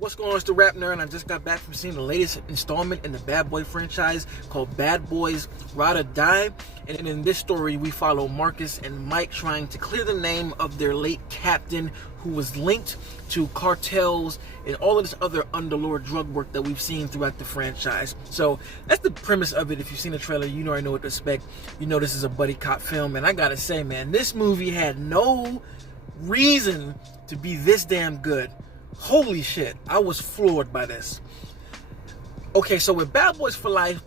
What's going on? It's the RapNerd, and I just got back from seeing the latest installment in the Bad Boy franchise called Bad Boys Ride or Die. And in this story, we follow Marcus and Mike trying to clear the name of their late captain who was linked to cartels and all of this other underlord drug work that we've seen throughout the franchise. So that's the premise of it. If you've seen the trailer, you already know what to expect. You know this is a buddy cop film, and I gotta say, man, this movie had no reason to be this damn good. Holy shit, I was floored by this. Okay, so with Bad Boys for Life,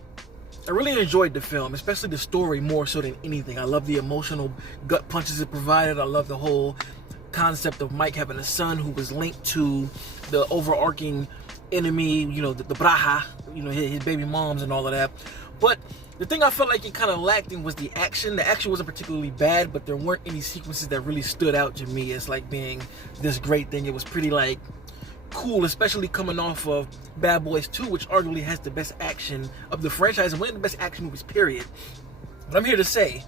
I really enjoyed the film, especially the story more so than anything. I love the emotional gut punches it provided. I love the whole concept of Mike having a son who was linked to the overarching enemy, you know, the Braha, you know, his baby moms and all of that. But the thing I felt like it kind of lacked in was the action. The action wasn't particularly bad, but there weren't any sequences that really stood out to me as like being this great thing. It was pretty like cool, especially coming off of Bad Boys 2, which arguably has the best action of the franchise and one of the best action movies, period. But I'm here to say,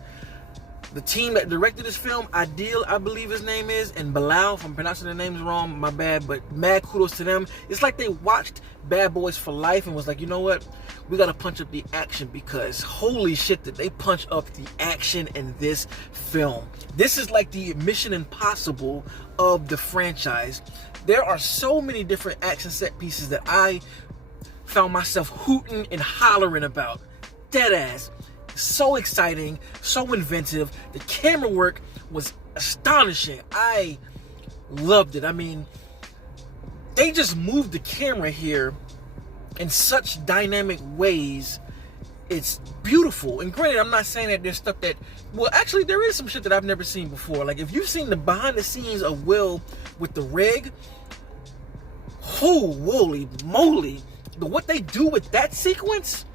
the team that directed this film, Adil, I believe his name is, and Bilal, if I'm pronouncing their names wrong, my bad, but mad kudos to them. It's like they watched Bad Boys for Life and was like, you know what? We gotta punch up the action, because holy shit did they punch up the action in this film. This is like the Mission Impossible of the franchise. There are so many different action set pieces that I found myself hooting and hollering about. Deadass. So exciting, so inventive. The camera work was astonishing. I loved it. I mean, they just moved the camera here in such dynamic ways. It's beautiful. And granted, I'm not saying that there's stuff that, well, actually there is some shit that I've never seen before. Like if you've seen the behind the scenes of Will with the rig, holy moly, what they do with that sequence,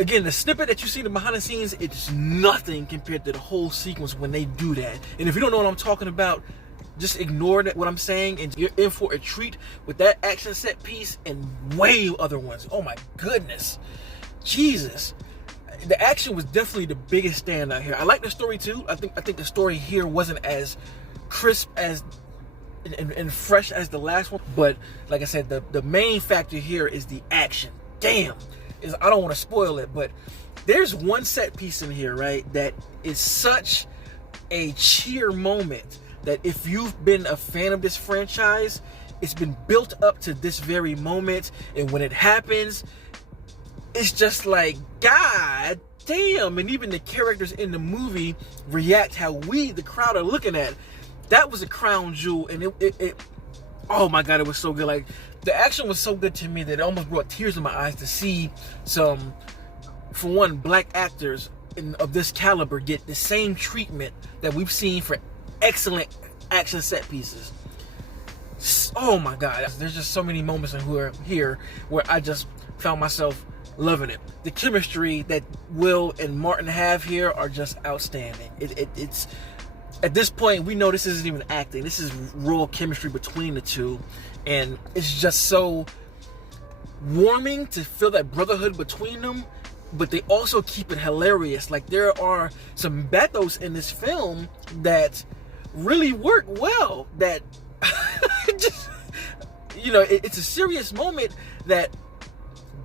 again, the snippet that you see in the behind the scenes, it's nothing compared to the whole sequence when they do that. And if you don't know what I'm talking about, just ignore what I'm saying and you're in for a treat with that action set piece and way other ones. Oh my goodness. Jesus. The action was definitely the biggest standout here. I like the story too. I think the story here wasn't as crisp as and fresh as the last one. But like I said, the main factor here is the action. Damn. I don't want to spoil it, but there's one set piece in here, right, that is such a cheer moment that if you've been a fan of this franchise, it's been built up to this very moment, and when it happens, it's just like, God damn. And even the characters in the movie react how we, the crowd, are looking at it. That was a crown jewel, and it oh my God, it was so good. Like, the action was so good to me that it almost brought tears in my eyes to see some, for one, black actors of this caliber get the same treatment that we've seen for excellent action set pieces. Oh my God, there's just so many moments in here where I just found myself loving it. The chemistry that Will and Martin have here are just outstanding. It's at this point, we know this isn't even acting. This is raw chemistry between the two. And it's just so warming to feel that brotherhood between them. But they also keep it hilarious. Like, there are some battles in this film that really work well. That just, you know, it's a serious moment that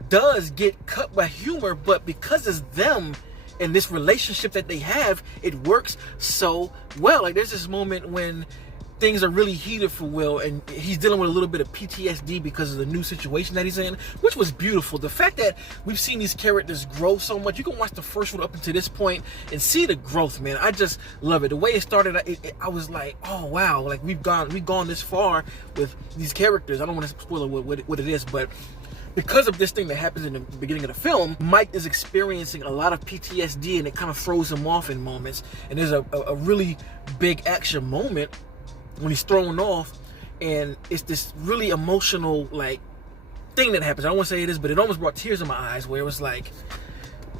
does get cut by humor. But because it's them and this relationship that they have, it works so well. Like, there's this moment when things are really heated for Will, and he's dealing with a little bit of PTSD because of the new situation that he's in, which was beautiful. The fact that we've seen these characters grow so much. You can watch the first one up until this point and see the growth, man. I just love it. The way it started, I was like, oh wow, like we've gone this far with these characters. I don't want to spoil what it is, but because of this thing that happens in the beginning of the film, Mike is experiencing a lot of PTSD, and it kind of throws him off in moments. And there's a really big action moment when he's thrown off, and it's this really emotional like thing that happens. I don't want to say it is, but it almost brought tears in my eyes, where it was like,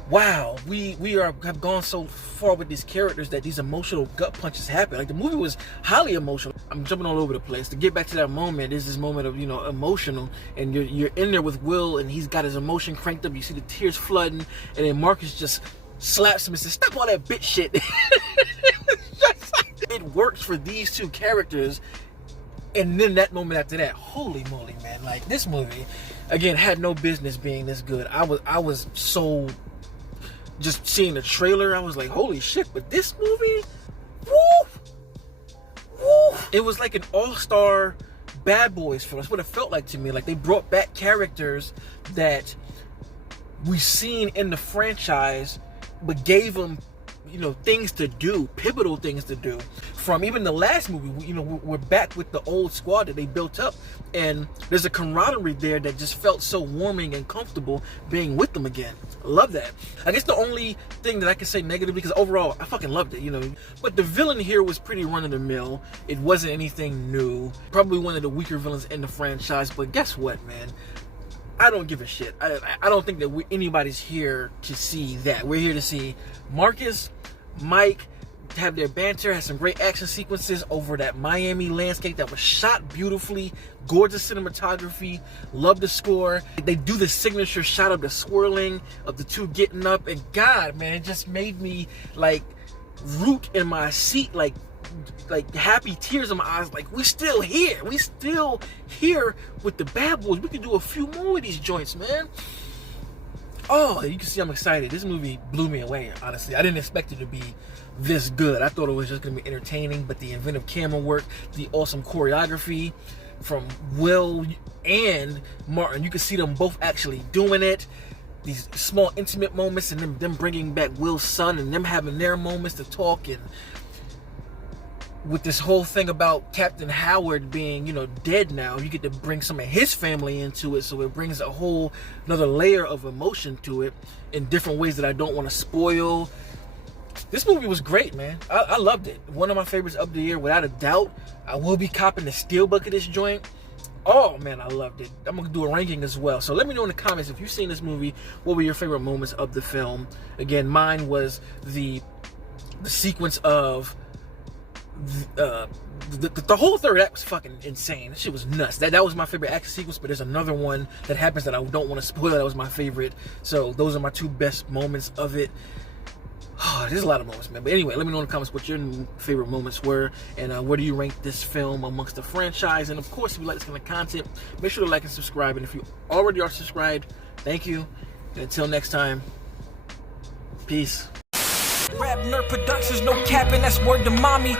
wow, we have gone so far with these characters that these emotional gut punches happen. Like, the movie was highly emotional. I'm jumping all over the place. To get back to that moment, there's this moment of, you know, emotional, and you're in there with Will, and he's got his emotion cranked up. You see the tears flooding, and then Marcus just slaps him and says, "Stop all that bitch shit." It works for these two characters And then that moment after that, holy moly, man! Like, this movie, again, had no business being this good. I was so, just seeing the trailer, I was like, holy shit! But this movie, woo, woo! It was like an all-star Bad Boys film. That's what it felt like to me. Like, they brought back characters that we've seen in the franchise, but gave them, you know, things to do, pivotal things to do. From even the last movie, you know, we're back with the old squad that they built up, and there's a camaraderie there that just felt so warming and comfortable being with them again. I love that. I guess the only thing that I can say negatively, because overall I fucking loved it, you know, but the villain here was pretty run-of-the-mill. It wasn't anything new. Probably one of the weaker villains in the franchise, but guess what, man? I don't give a shit. I don't think that anybody's here to see that. We're here to see Marcus, Mike, have their banter, have some great action sequences over that Miami landscape that was shot beautifully, gorgeous cinematography, love the score. They do the signature shot of the swirling of the two getting up, and God, man, it just made me like root in my seat, like happy tears in my eyes, like we still here with the Bad Boys. We can do a few more of these joints, man. Oh, you can see I'm excited. This movie blew me away, honestly. I didn't expect it to be this good. I thought it was just going to be entertaining, but the inventive camera work, the awesome choreography from Will and Martin, you can see them both actually doing it. These small intimate moments, and them bringing back Will's son and them having their moments to talk, and with this whole thing about Captain Howard being, you know, dead now, you get to bring some of his family into it, so it brings a whole another layer of emotion to it in different ways that I don't want to spoil. This movie was great, man. I loved it. One of my favorites of the year, without a doubt. I will be copping the steelbook of this joint. Oh man, I loved it. I'm gonna do a ranking as well. So let me know in the comments if you've seen this movie, what were your favorite moments of the film. Again, mine was the sequence of the whole third act was fucking insane. That shit was nuts. That was my favorite action sequence, but there's another one that happens that I don't want to spoil. That was my favorite. So those are my two best moments of it. Oh, there's a lot of moments, man. But anyway, let me know in the comments what your favorite moments were, and where do you rank this film amongst the franchise. And of course, if you like this kind of content, make sure to like and subscribe. And if you already are subscribed, thank you. And until next time, peace. RapNerd Productions, no capping, that's word to mommy.